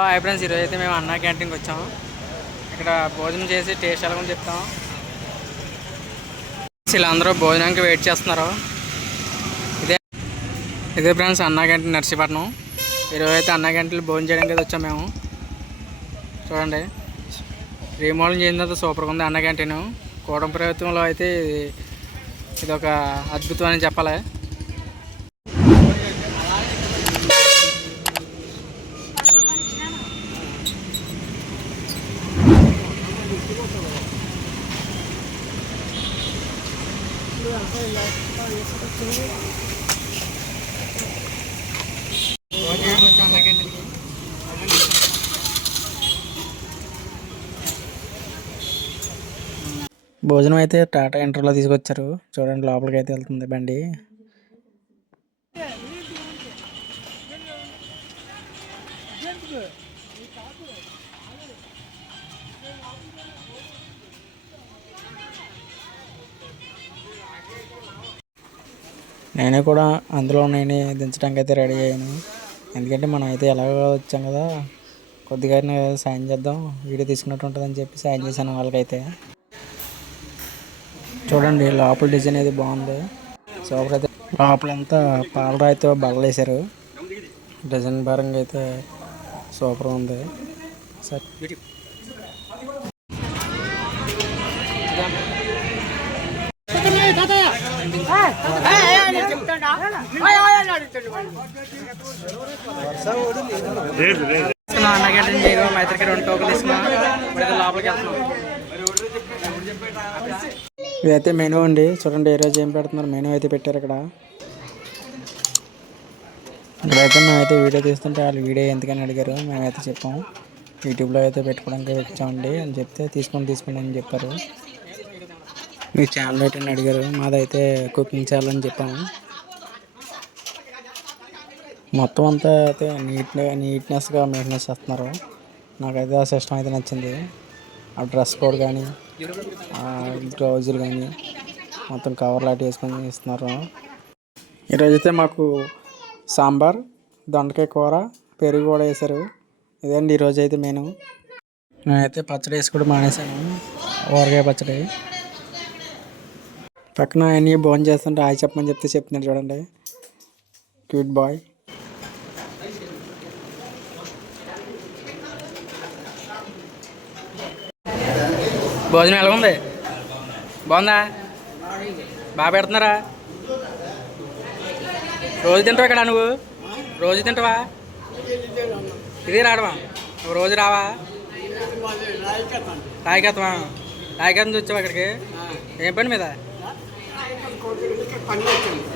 Hi friends, ఈరోజు అయితే మేము అన్నా క్యాంటీన్కి వచ్చాము. ఇక్కడ భోజనం చేసి టేస్ట్ ఎలా ఉందో చెప్తాము. వీళ్ళందరూ భోజనానికి వెయిట్ చేస్తున్నారు. ఇదే ఫ్రెండ్స్ అన్నా క్యాంటీన్ నర్సీపట్నం. ఈరోజు అయితే అన్నా క్యాంటీన్లో భోజనం చేయడానికి అయితే వచ్చాము మేము. చూడండి, రీమోడల్ చేసిన తర్వాత సూపర్గా ఉంది అన్నా క్యాంటీన్. కూటమి ప్రభుత్వంలో అయితే ఇది ఒక అద్భుతం అని చెప్పాలి. భోజనం అయితే టాటా ఇంటర్లో తీసుకొచ్చారు. చూడండి, లోపలికి అయితే వెళ్తుంది బండి. నేనే కూడా అందులో నేను దించడానికి అయితే రెడీ అయ్యాను. ఎందుకంటే మనం అయితే ఎలాగో వచ్చాం కదా, కొద్దిగా సాయం చేద్దాం, వీడియో తీసుకున్నట్టు ఉంటుందని చెప్పి సాయం చేశాను వాళ్ళకైతే. చూడండి, లోపల డిజైన్ అయితే బాగుంది. సూపర్ అయితే లోపలంతా పాలరాయితో బల్లలు వేశారు. డిజైన్ పరంగా అయితే సూపర్ ఉంది. సరే, అన్న క్యాంటీన్ చేయడం మైత్రికి 2 టోకన్లు తీసుకున్నాం. ఇప్పుడైతే లోపలికి వెళ్తున్నాం. ఇదైతే మెనూ అండి. చూడండి, ఏ రోజు ఏం పెడుతున్నారు మెనూ అయితే పెట్టారు ఇక్కడ. ఇక్కడైతే మేమైతే వీడియో తీస్తుంటే వాళ్ళు వీడియో ఎందుకని అడిగారు. మేమైతే చెప్పాము యూట్యూబ్లో అయితే పెట్టుకోవడానికి వచ్చామండి అని చెప్తే తీసుకోండి అని చెప్పారు. మీ ఛానల్ అయితే అడిగారు. మాదైతే కుకింగ్ ఛానల్ అని చెప్పాము. మొత్తం అంతా అయితే నీట్నెస్గా మెయింటెనెన్స్ చేస్తున్నారు. నాకైతే ఆ సిస్టమ్ అయితే నచ్చింది. ఆ డ్రెస్ కోడ్ కానీ, గ్లౌజులు కానీ మొత్తం కవర్ లాంటి వేసుకొని ఇస్తున్నారు. ఈరోజైతే మాకు సాంబార్, దొండకాయ కూర, పెరుగు కూడా వేశారు. ఇదండి ఈరోజు అయితే నేను నేనైతే పచ్చడి వేసి కూడా మానేశాను, ఊరగాయ పచ్చడి. పక్కన అన్నీ భోజనం చేస్తుంటే హాయ్ చెప్పమని చెప్తే చెప్తున్నాడు. చూడండి, క్యూట్ బాయ్. భోజనం ఎలా ఉంది? బాగుందా? బాగా పెడుతున్నారా? రోజు తింటావా ఇక్కడ? నువ్వు రోజు తింటావా? ఇది రావడమా? నువ్వు రోజు రావా? రాయికత్వా? రాయికత్వం వచ్చావా ఇక్కడికి? ఏం పని మీద?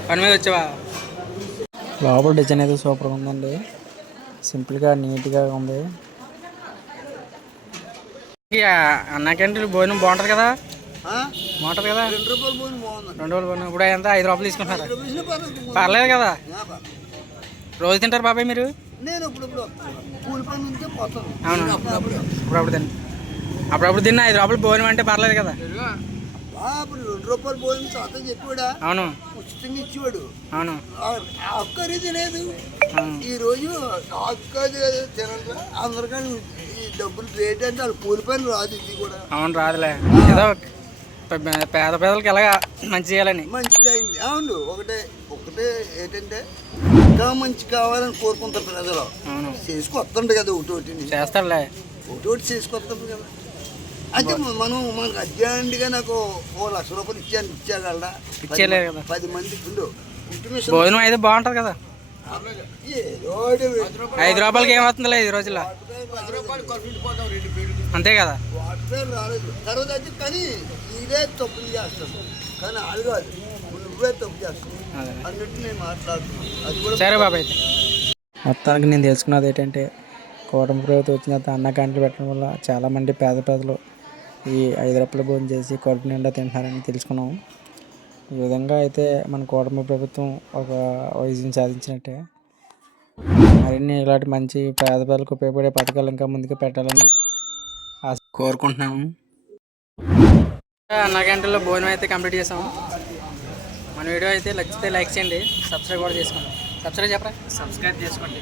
పని మీద వచ్చావా? లోపల డిజైన్ అయితే సూపర్గా ఉందండి. సింపుల్గా నీట్గా ఉంది. అన్నా క్యాంటీన్ భోజనం బాగుంటుంది కదా? బాగుంటుంది కదా? 2 రూపాయలు భోజనం. ఇప్పుడు ఎంత 5 రూపాయలు తీసుకుంటున్నారా? పర్లేదు కదా? రోజు తింటారు బాబాయ్ మీరు? అవును, అప్పుడప్పుడు తిన్నా 5 రూపాయలు భోజనం అంటే పర్లేదు కదా? 2 రూపాయలు భోజనం శాతం చెప్పాడా? అవును, ఉచితంగా ఇచ్చేవాడు. అవును, ఒక్క రీతి లేదు. ఈరోజు తినండి అందరికీ ఈ డబ్బులు రేట్ అంటే వాళ్ళు కూలిపోయిన రాదు. ఇది కూడా అవును, రాదులే. ఏదో పేద పేదలకి ఎలాగా మంచి చేయాలని మంచిదైంది. అవును, ఒకటే ఏంటంటే ఇంకా మంచి కావాలని కోరుకుంటారు ప్రజలు. అవును, చేసుకొస్తుండే కదా, ఒకటి చేస్తారులే, ఒకటి చేసుకొస్తుంటారు కదా. అయితే మనకు అర్జెంట్గా నాకు 1 లక్ష రూపాయలు ఇచ్చేయగలరా? ఇచ్చేయలేదు కదా. 10 మందికి భోజనం అయితే బాగుంటుంది కదా? 5 రూపాయలకి ఏమవుతుందిలే ఈ రోజుల్లో, అంతే కదా? రాలేదు తర్వాత అయితే కానీ ఇదే తప్పులు చేస్తాను, కానీ అది కాదు, నువ్వే తప్పు చేస్తాను అన్నట్టు నేను మాట్లాడుతున్నాను. అది కూడా సరే బాబాయ్. అయితే మొత్తానికి నేను తెలుసుకున్నది ఏంటంటే, కూటమి ప్రభుత్వం వచ్చిన తర్వాత అన్న క్యాంటీన్ పెట్టడం వల్ల చాలామంది పేద ప్రజలు ఈ 5 రూపాయల భోజనం చేసి కడుపు నిండా తింటున్నారని తెలుసుకున్నాం. ఈ విధంగా అయితే మన కూటమి ప్రభుత్వం ఒక విజయం సాధించినట్టే. మరిన్ని ఇలాంటి మంచి పేద ప్రజలకు ఉపయోగపడే పథకాలు ఇంకా ముందుకు పెట్టాలని కోరుకుంటున్నాము. అన్నా క్యాంటీన్లో భోజనం అయితే కంప్లీట్ చేసాము. మన వీడియో అయితే నచ్చితే లైక్ చేయండి, సబ్స్క్రైబ్ కూడా చేసుకోండి. సబ్స్క్రైబ్ చేసుకోండి.